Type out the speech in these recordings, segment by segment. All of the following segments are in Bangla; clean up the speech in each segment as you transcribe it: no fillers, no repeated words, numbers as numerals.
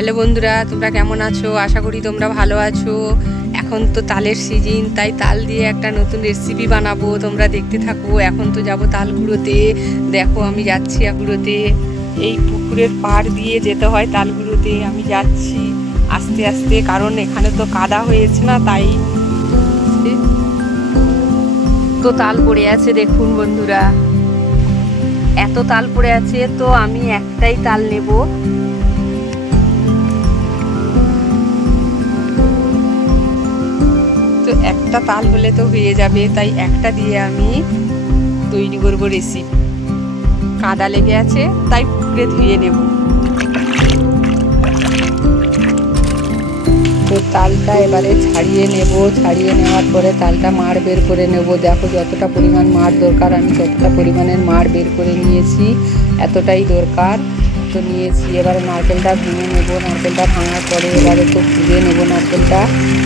হ্যালো বন্ধুরা, তোমরা কেমন আছো? আশা করি তোমরা ভালো আছো। এখন তো তালের সিজন, তাই তাল দিয়ে একটা নতুন রেসিপি বানাবো। তোমরা দেখতে থাকো। এখন তো যাব তাল কুড়োতে। দেখো আমি যাচ্ছি কুড়োতে। এই পুকুরের পাড় দিয়ে যেতে হয় তাল কুড়োতে। আমি যাচ্ছি আস্তে আস্তে, কারণ এখানে তো কাদা হয়েছে না, তাই তো তাল পড়ে আছে। দেখুন বন্ধুরা, এত তাল পড়ে আছে, তো আমি একটাই তাল নেব। তো একটা তাল হলে তো হয়ে যাবে, তাই একটা দিয়ে আমি তৈরি করবো রেসিপি। কাদা লেগে আছে, তাই পুকুরে ধুয়ে নেব। তো তালটা এবারে ছাড়িয়ে নেব। ছাড়িয়ে নেওয়ার পরে তালটা মাড় বের করে নেব। দেখো যতটা পরিমাণ মাড় দরকার আমি ততটা পরিমাণের মাড় বের করে নিয়েছি। এতটাই দরকার তো নিয়েছি। এবারে নারকেলটা ভেঙে নেব। নারকেলটা ভাঙার পরে এবারে তো কুড়ে নেব নারকেলটা।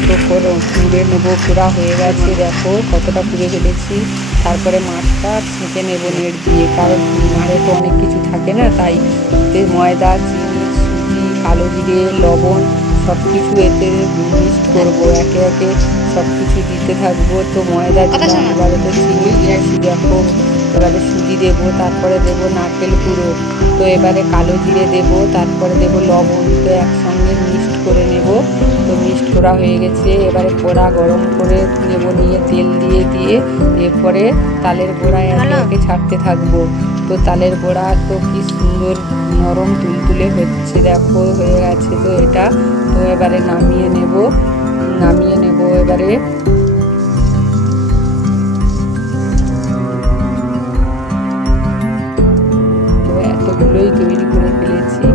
তো কুড়ে নেব। কুড়া হয়ে গেছে, দেখো কতটা কুড়ে ফেলেছি। তারপরে মাছটা ছেঁকে নেব নেড় দিয়ে, কারণ মাড়ে তো অনেক কিছু থাকে না, তাই ময়দা, চিনি, সুজি, কালো জিরে, লবণ সব কিছু এতে মিক্সড করবো। একে একে সব কিছু দিতে থাকবো। তো ময়দা দিলাম, এবারে তো চিনি দিয়েছি, দেখো এবারে সুজি দেবো, তারপরে দেবো নারকেল গুঁড়ো। তো এবারে কালো জিরে দেবো, তারপরে দেবো লবণ। তো একসঙ্গে মিক্সড করে নেব। তো মিক্সড করা হয়ে গেছে। এবারে কড়া গরম করে নেব, নিয়ে তেল দিয়ে এরপরে তালের গোড়ায় একে একে ছাড়তে থাকবো। তো তালের গোড়া তো কি সুন্দর নরম তুলতুলে হচ্ছে, দেখো হয়ে গেছে। তো এটা তো এবারে নামিয়ে নেব এবারে। তো এতগুলোই তৈরি করে ফেলেছি।